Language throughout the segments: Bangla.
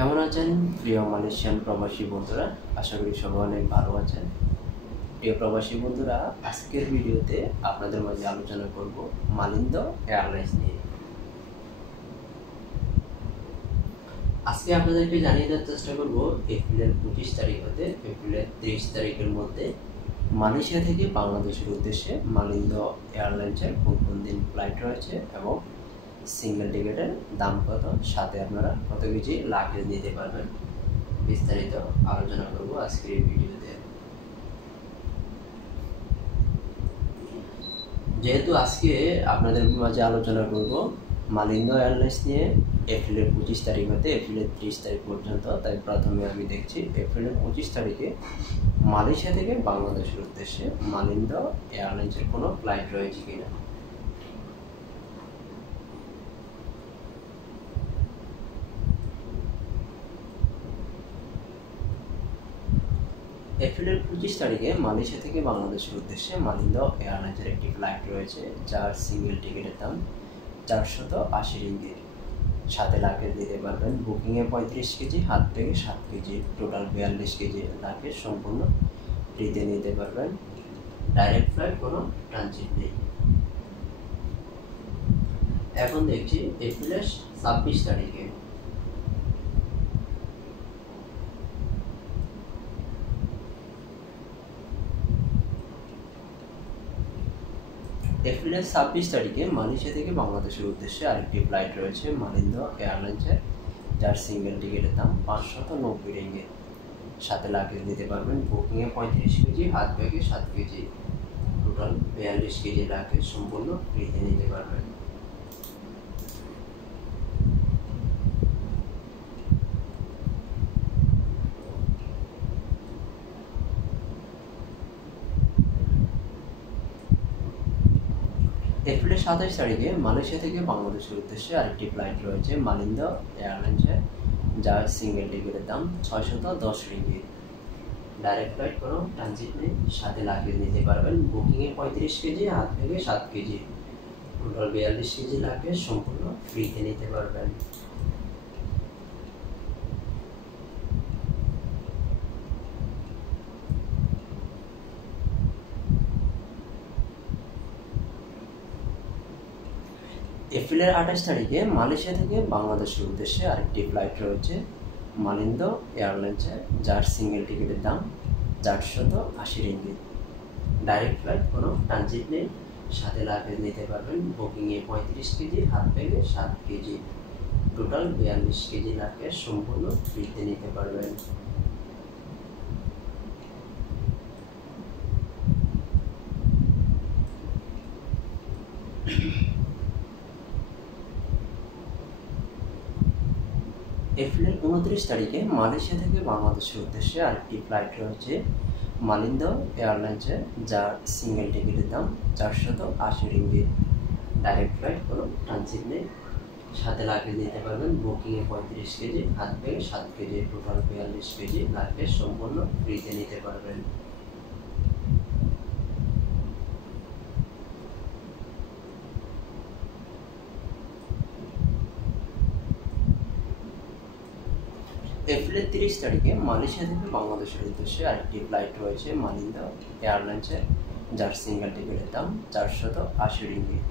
কেমন আছেন প্রিয় মালয়েশিয়ান প্রবাসী বন্ধুরা? আশা করি সবাই অনেক ভালো আছেন। প্রিয় প্রবাসী বন্ধুরা, আজকের ভিডিওতে আপনাদের মাঝে আলোচনা করব মালিন্দো এয়ারলাইন্স নিয়ে। আজকে আপনাদেরকে জানিয়ে দেওয়ার চেষ্টা করব এপ্রিলের 25 তারিখ হতে এপ্রিলের 30 তারিখের মধ্যে মালয়েশিয়া থেকে বাংলাদেশের উদ্দেশ্যে মালিন্দো এয়ারলাইন্সের কোন কোন দিন ফ্লাইট রয়েছে এবং সিঙ্গেল টিকেটের দাম কত, সাথে আপনারা কত কেজি লাগেজ নিতে পারবেন, বিস্তারিত আলোচনা করব আজকের এই ভিডিওতে। যেহেতু আজকে আপনাদের মাঝে আলোচনা করব মালিন্দো এয়ারলাইন্স নিয়ে এপ্রিলের 25 তারিখ হতে এপ্রিলের 30 তারিখ পর্যন্ত, তাই প্রথমে আমি দেখছি এপ্রিলের 25 তারিখে মালয়েশিয়া থেকে বাংলাদেশের উদ্দেশ্যে মালিন্দো এয়ারলাইন্সের কোনো ফ্লাইট রয়েছে কিনা। এপ্রিলের 25 তারিখে মালয়েশিয়া থেকে বাংলাদেশের উদ্দেশ্যে মালিন্দো এয়ারলাইন্সের একটি ফ্লাইট রয়েছে, যার সিঙ্গেল টিকিটের দাম 480 রিঙ্গিত। সাথে লাগেজ নিতে পারবেন বুকিংয়ে 35 কেজি, হাত থেকে 7 কেজি, টোটাল 42 কেজি লাগেজ সম্পূর্ণ ফ্রিতে নিতে পারবেন। ডাইরেক্ট ফ্লাইট, কোনো ট্রানজিট নেই। এখন দেখছি এপ্রিলের 26 তারিখে মালয়েশিয়া থেকে বাংলাদেশের উদ্দেশ্যে আরেকটি ফ্লাইট রয়েছে মালিন্দো এয়ারলাইন্সের, যার সিঙ্গেল টিকিটের দাম 590 রিঙ্গিত। সাথে লাগেজ নিতে পারবেন বুকিংয়ে 35 কেজি, হাত ব্যাগে 7 কেজি, টোটাল 42 কেজি লাগেজ সম্পূর্ণ ফ্রিতে নিতে পারবেন। এপ্রিলের 27 তারিখে মালয়েশিয়া থেকে বাংলাদেশের উদ্দেশ্যে আরেকটি ফ্লাইট রয়েছে মালিন্দো এয়ারলাইন্সের, যার সিঙ্গেল টিকিটের দাম 610 রিঙ্গিত। ডাইরেক্ট ফ্লাইট, কোনো ট্রানজিট নেই। সাথে লাগেজ নিতে পারবেন বুকিংয়ে 35 কেজি, হাত থেকে 7 কেজি, টোটাল 42 কেজি লাগেজ সম্পূর্ণ ফ্রিতে নিতে পারবেন। এপ্রিলের 28 তারিখে মালয়েশিয়া থেকে বাংলাদেশের উদ্দেশ্যে আরেকটি ফ্লাইট রয়েছে মালিন্দো এয়ারলাইন্সের, যার সিঙ্গেল টিকিটের দাম 480 রিঙ্গিত। ডাইরেক্ট ফ্লাইট, কোনো ট্রানজিট নেই। সাথে লাগেজ নিতে পারবেন বুকিংয়ে 35 কেজি, হাত থেকে 7 কেজি, টোটাল 42 কেজি লাগেজ সম্পূর্ণ ফ্রিতে নিতে পারবেন। এপ্রিলের 29 তারিখে মালয়েশিয়া থেকে বাংলাদেশের উদ্দেশ্যে আরেকটি ফ্লাইট রয়েছে মালিন্দো এয়ারলাইন্সের, যার সিঙ্গেল টিকিটের দাম 480 রিঙ্গিত। ডাইরেক্ট ফ্লাইট, কোনো ট্রানজিট নেই। সাথে লাগেজ নিতে পারবেন বুকিংয়ে 35 কেজি, হাত থেকে 7 কেজি, টোটাল 42 কেজি লাগেজ সম্পূর্ণ ফ্রিতে নিতে পারবেন। এপ্রিলের 30 তারিখে মালয়েশিয়া থেকে বাংলাদেশের উদ্দেশ্যে আরেকটি ফ্লাইট রয়েছে মালিন্দো এয়ারলাইন্সের, যার সিঙ্গেল টিকিটের দাম 480 রিঙ্গিত।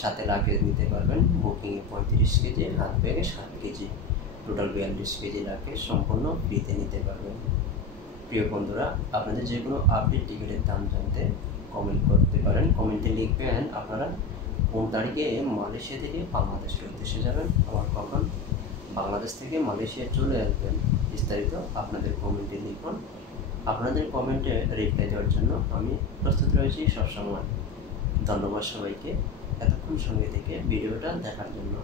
সাথে লাগেজ নিতে পারবেন বুকিংয়ে 35 কেজি, হাত ব্যাগে 7 কেজি, টোটাল 42 কেজি লাগেজ সম্পূর্ণ ফ্রিতে নিতে পারবেন। প্রিয় বন্ধুরা, আপনাদের যে কোনো আপডেট টিকিটের দাম জানতে কমেন্ট করতে পারেন। কমেন্টে লিখবেন আপনারা কোন তারিখে মালয়েশিয়া থেকে বাংলাদেশের উদ্দেশ্যে যাবেন, আবার কখন বাংলাদেশ থেকে মালয়েশিয়া চলে আসবেন, বিস্তারিত আপনাদের কমেন্টে লিখুন। আপনাদের কমেন্টে রিপ্লাই দেওয়ার জন্য আমি প্রস্তুত রয়েছি সবসময়। ধন্যবাদ সবাইকে এতক্ষণ সঙ্গে থেকে ভিডিওটা দেখার জন্য।